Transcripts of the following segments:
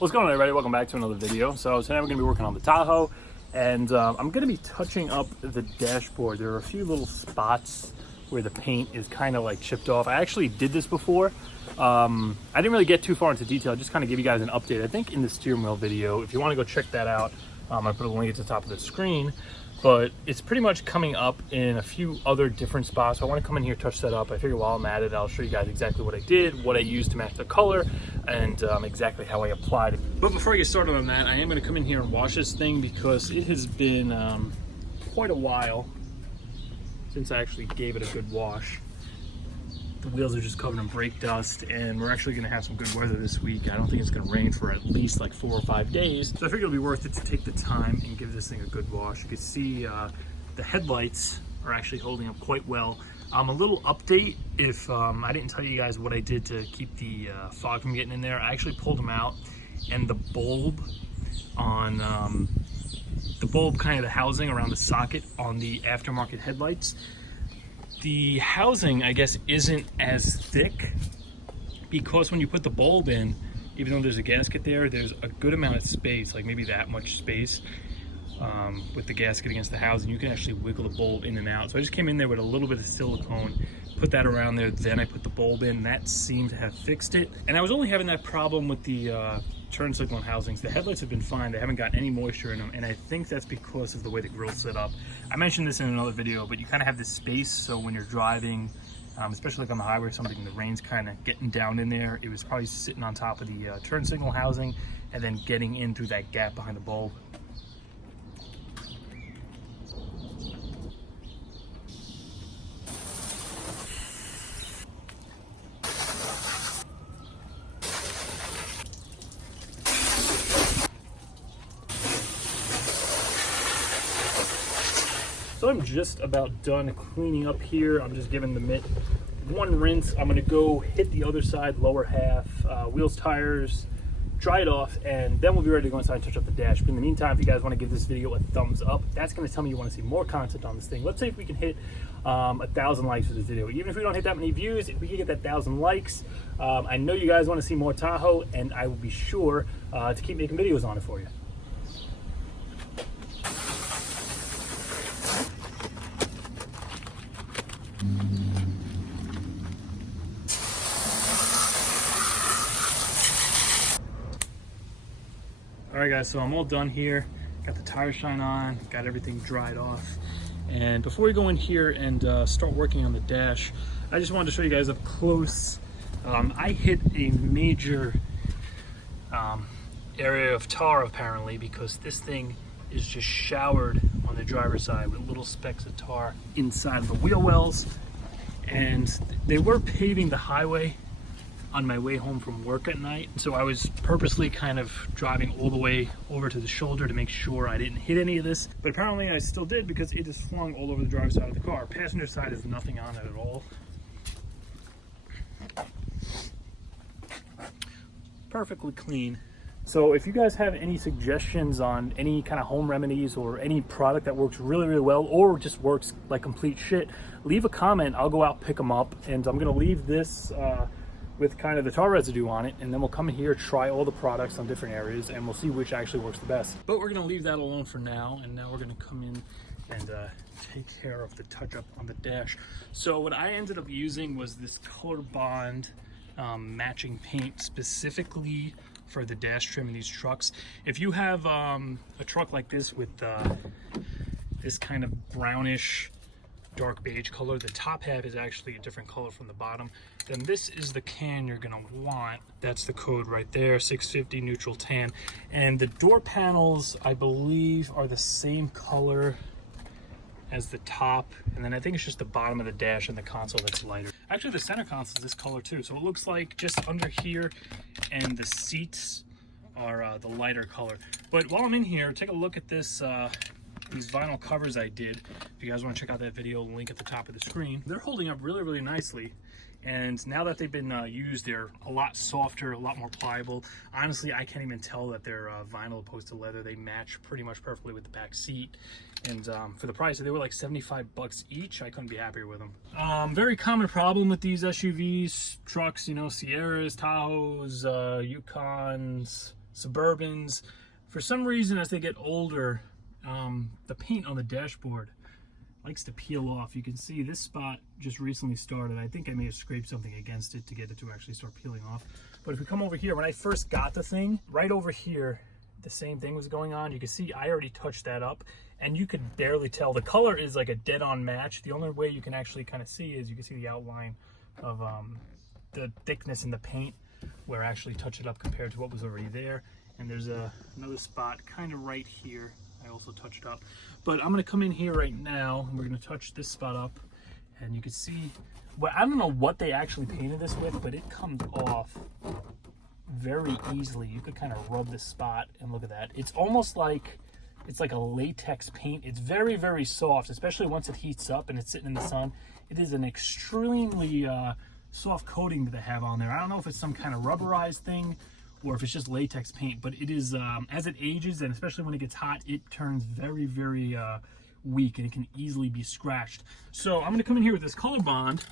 What's going on, everybody? Welcome back to another video. So today we're going to be working on the Tahoe, and I'm going to be touching up the dashboard. There are a few little spots where the paint is kind of like chipped off. I actually did this before. I didn't really get too far into detail, just kind of give you guys an update. I think in the steering wheel video, if you want to go check that out, I put a link at the top of the screen. But it's pretty much coming up in a few other different spots. So I want to come in here, touch that up. I figure while I'm at it, I'll show you guys exactly what I did, what I used to match the color, and exactly how I applied it. But before I get started on that, I am going to come in here and wash this thing because it has been quite a while since I actually gave it a good wash. The wheels are just covered in brake dust, and we're actually going to have some good weather this week. I don't think it's going to rain for at least like 4 or 5 days. So I figured it'll be worth it to take the time and give this thing a good wash. You can see the headlights are actually holding up quite well. A little update, if I didn't tell you guys what I did to keep the fog from getting in there. I actually pulled them out, and the bulb on kind of the housing around the socket on the aftermarket headlights, the housing, I guess, isn't as thick because when you put the bulb in, even though there's a gasket there, there's a good amount of space, like maybe that much space with the gasket against the housing. You can actually wiggle the bulb in and out. So I just came in there with a little bit of silicone, put that around there, then I put the bulb in. That seemed to have fixed it. And I was only having that problem with the turn signal and housings. The headlights have been fine. They haven't got any moisture in them, and I think that's because of the way the grill's set up. I mentioned this in another video, but you kind of have this space, so when you're driving, especially like on the highway or something, the rain's kind of getting down in there. It was probably sitting on top of the turn signal housing and then getting in through that gap behind the bulb. So I'm just about done cleaning up here. I'm just giving the mitt one rinse. I'm gonna go hit the other side, lower half, wheels, tires, dry it off, and then we'll be ready to go inside and touch up the dash. But in the meantime, if you guys wanna give this video a thumbs up, that's gonna tell me you wanna see more content on this thing. Let's say if we can hit 1,000 likes for this video. Even if we don't hit that many views, if we can get that 1,000 likes, I know you guys wanna see more Tahoe, and I will be sure to keep making videos on it for you. All right, guys, so I'm all done here. Got the tire shine on, got everything dried off. And before we go in here and start working on the dash, I just wanted to show you guys up close. I hit a major area of tar apparently, because this thing is just showered on the driver's side with little specks of tar inside of the wheel wells. And they were paving the highway on my way home from work at night, so I was purposely kind of driving all the way over to the shoulder to make sure I didn't hit any of this, but apparently I still did because it is flung all over the driver's side of the car. Passenger side is nothing on it at all. Perfectly clean. So if you guys have any suggestions on any kind of home remedies or any product that works really, really well or just works like complete shit, leave a comment. I'll go out, pick them up, and I'm gonna leave this with kind of the tar residue on it, and then we'll come in here, try all the products on different areas, and we'll see which actually works the best. But we're gonna leave that alone for now, and now we're gonna come in and take care of the touch-up on the dash. So what I ended up using was this Color Bond matching paint specifically for the dash trim in these trucks. If you have a truck like this with this kind of brownish dark beige color, the top half is actually a different color from the bottom, then this is the can you're gonna want. That's the code right there, 650 neutral tan. And the door panels, I believe, are the same color as the top, and then I think it's just the bottom of the dash and the console that's lighter. Actually, the center console is this color too, so it looks like just under here, and the seats are the lighter color. But while I'm in here, take a look at this these vinyl covers I did. If you guys want to check out that video, link at the top of the screen. They're holding up really, really nicely. And now that they've been used, they're a lot softer, a lot more pliable. Honestly, I can't even tell that they're vinyl opposed to leather. They match pretty much perfectly with the back seat. And for the price, they were like 75 bucks each. I couldn't be happier with them. Very common problem with these SUVs, trucks, you know, Sierras, Tahoes, Yukons, Suburbans. For some reason, as they get older, the paint on the dashboard likes to peel off. You can see this spot just recently started. I think I may have scraped something against it to get it to actually start peeling off. But if we come over here, when I first got the thing, right over here, the same thing was going on. You can see I already touched that up, and you could barely tell. The color is like a dead-on match. The only way you can actually kind of see is you can see the outline of the thickness in the paint where I actually touched it up compared to what was already there. And there's another spot kind of right here I also touched up. But I'm going to come in here right now, and we're going to touch this spot up, and you can see, well, I don't know what they actually painted this with, but it comes off very easily. You could kind of rub this spot and look at that. It's almost like it's like a latex paint. It's very, very soft, especially once it heats up and it's sitting in the sun. It is an extremely soft coating that they have on there. I don't know if it's some kind of rubberized thing or if it's just latex paint, but it is, as it ages, and especially when it gets hot, it turns very, very weak, and it can easily be scratched. So I'm gonna come in here with this Color Bond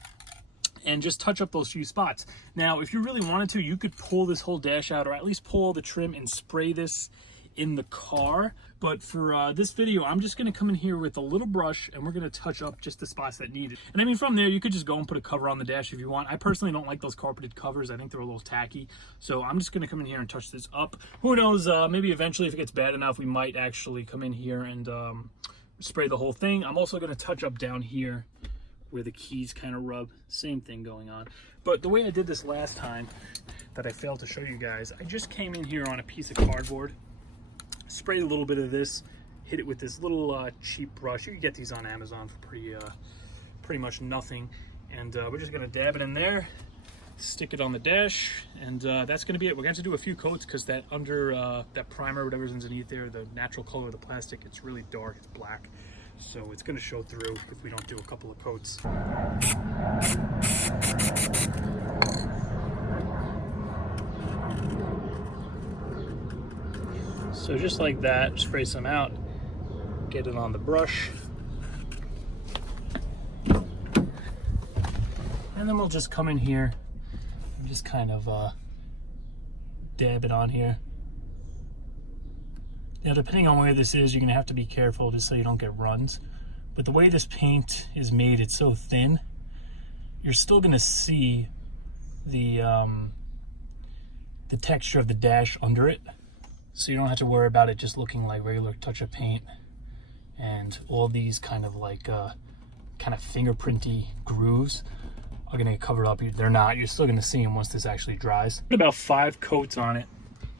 and just touch up those few spots. Now, if you really wanted to, you could pull this whole dash out, or at least pull all the trim and spray this in the car. But for this video, I'm just gonna come in here with a little brush, and we're gonna touch up just the spots that need it. And I mean, from there, you could just go and put a cover on the dash if you want. I personally don't like those carpeted covers. I think they're a little tacky. So I'm just gonna come in here and touch this up. Who knows, maybe eventually if it gets bad enough, we might actually come in here and spray the whole thing. I'm also gonna touch up down here where the keys kind of rub. Same thing going on. But the way I did this last time that I failed to show you guys, I just came in here on a piece of cardboard, sprayed a little bit of this, hit it with this little cheap brush. You can get these on Amazon for pretty much nothing. And we're just gonna dab it in there, stick it on the dash, and that's gonna be it. We're going to do a few coats because that that primer, whatever's underneath there, the natural color of the plastic, it's really dark, it's black. So it's gonna show through if we don't do a couple of coats. So just like that, spray some out, get it on the brush. And then we'll just come in here and just kind of dab it on here. Now, depending on where this is, you're gonna have to be careful just so you don't get runs. But the way this paint is made, it's so thin, you're still gonna see the texture of the dash under it. So you don't have to worry about it just looking like regular touch-up paint. And all these kind of like kind of fingerprinty grooves are gonna get covered up. They're not, you're still gonna see them once this actually dries. Put about 5 coats on it.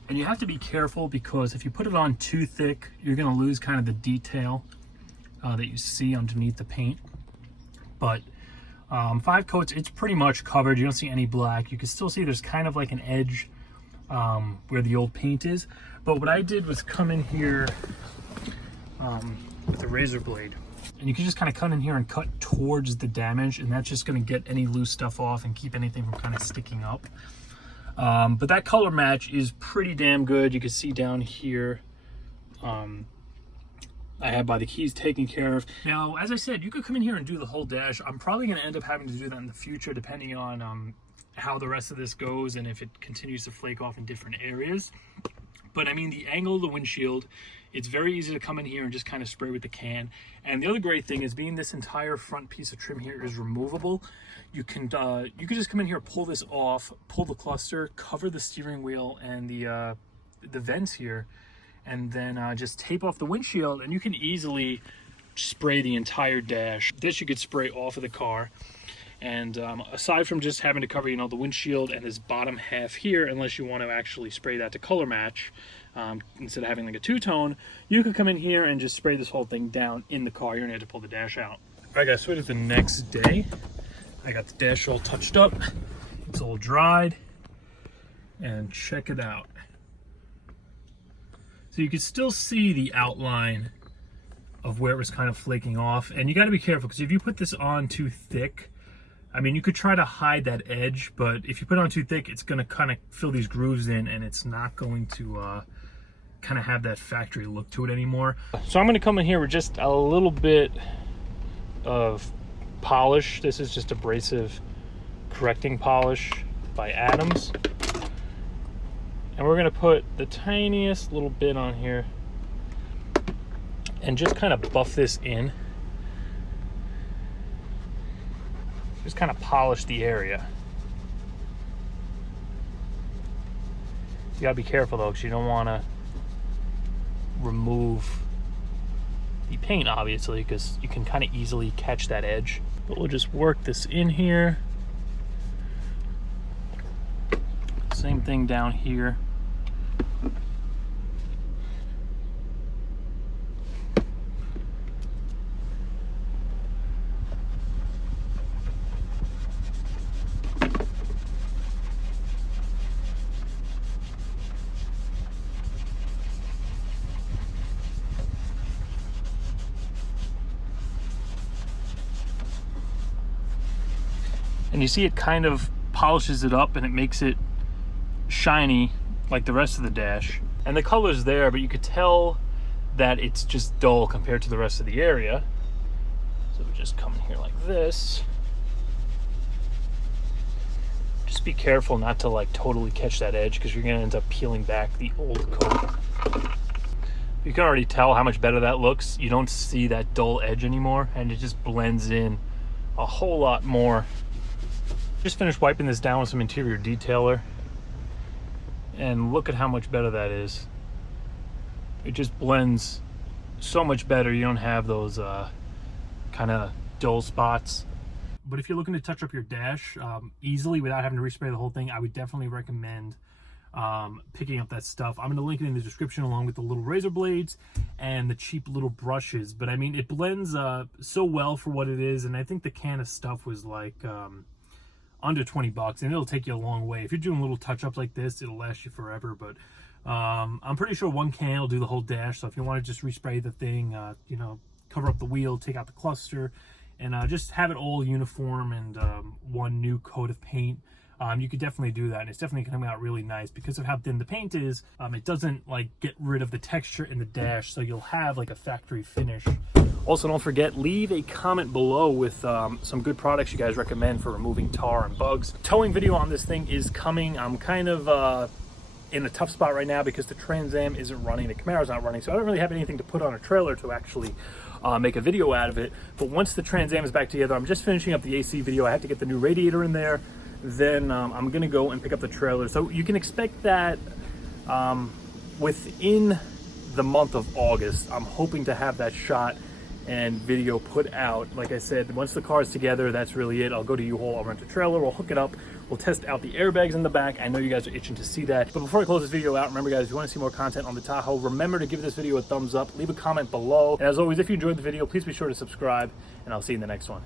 And you have to be careful because if you put it on too thick, you're gonna lose kind of the detail that you see underneath the paint. But 5 coats, it's pretty much covered. You don't see any black. You can still see there's kind of like an edge where the old paint is. But what I did was come in here with a razor blade. And you can just kind of cut in here and cut towards the damage, and that's just gonna get any loose stuff off and keep anything from kind of sticking up. But that color match is pretty damn good. You can see down here, I have by the keys taken care of. Now, as I said, you could come in here and do the whole dash. I'm probably gonna end up having to do that in the future, depending on how the rest of this goes and if it continues to flake off in different areas. But I mean, the angle of the windshield, it's very easy to come in here and just kind of spray with the can. And the other great thing is, being this entire front piece of trim here is removable, you can just come in here, pull this off, pull the cluster, cover the steering wheel and the vents here, and then just tape off the windshield, and you can easily spray the entire dash. This you could spray off of the car. And aside from just having to cover, the windshield and this bottom half here, unless you want to actually spray that to color match, instead of having like a two-tone, you could come in here and just spray this whole thing down in the car. You're gonna have to pull the dash out. All right, guys, so it is the next day. I got the dash all touched up. It's all dried, and check it out. So you can still see the outline of where it was kind of flaking off, and you got to be careful because if you put this on too thick, I mean, you could try to hide that edge, but if you put it on too thick, it's going to kind of fill these grooves in, and it's not going to kind of have that factory look to it anymore. So I'm going to come in here with just a little bit of polish. This is just abrasive correcting polish by Adams. And we're gonna put the tiniest little bit on here and just kind of buff this in. Just kind of polish the area. You gotta be careful though, because you don't wanna remove the paint, obviously, because you can kind of easily catch that edge. But we'll just work this in here. Same thing down here. And you see it kind of polishes it up and it makes it shiny like the rest of the dash. And the color's there, but you could tell that it's just dull compared to the rest of the area. So we just come in here like this. Just be careful not to like totally catch that edge, because you're gonna end up peeling back the old coat. You can already tell how much better that looks. You don't see that dull edge anymore, and it just blends in a whole lot more. Just finished wiping this down with some interior detailer, and look at how much better that is. It just blends so much better. You don't have those kind of dull spots. But if you're looking to touch up your dash easily without having to respray the whole thing, I would definitely recommend picking up that stuff. I'm going to link it in the description along with the little razor blades and the cheap little brushes. But I mean, it blends so well for what it is, and I think the can of stuff was like under 20 bucks, and it'll take you a long way. If you're doing little touch-ups like this, it'll last you forever. But I'm pretty sure one can will do the whole dash. So if you want to just respray the thing, you know, cover up the wheel, take out the cluster, and just have it all uniform and one new coat of paint, you could definitely do that. And it's definitely coming out really nice because of how thin the paint is. It doesn't like get rid of the texture in the dash, so you'll have like a factory finish. Also, don't forget, leave a comment below with some good products you guys recommend for removing tar and bugs. Towing video on this thing is coming. I'm kind of in a tough spot right now because the Trans Am isn't running, the Camaro's not running, so I don't really have anything to put on a trailer to actually make a video out of it. But once the Trans Am is back together, I'm just finishing up the AC video. I have to get the new radiator in there. Then I'm gonna go and pick up the trailer. So you can expect that within the month of August. I'm hoping to have that shot and video put out. Like I said, once the car's together, that's really it. I'll go to U-Haul, I'll rent a trailer, we'll hook it up, we'll test out the airbags in the back. I know you guys are itching to see that. But before I close this video out, remember guys, if you want to see more content on the Tahoe, remember to give this video a thumbs up, leave a comment below. And as always, if you enjoyed the video, please be sure to subscribe, and I'll see you in the next one.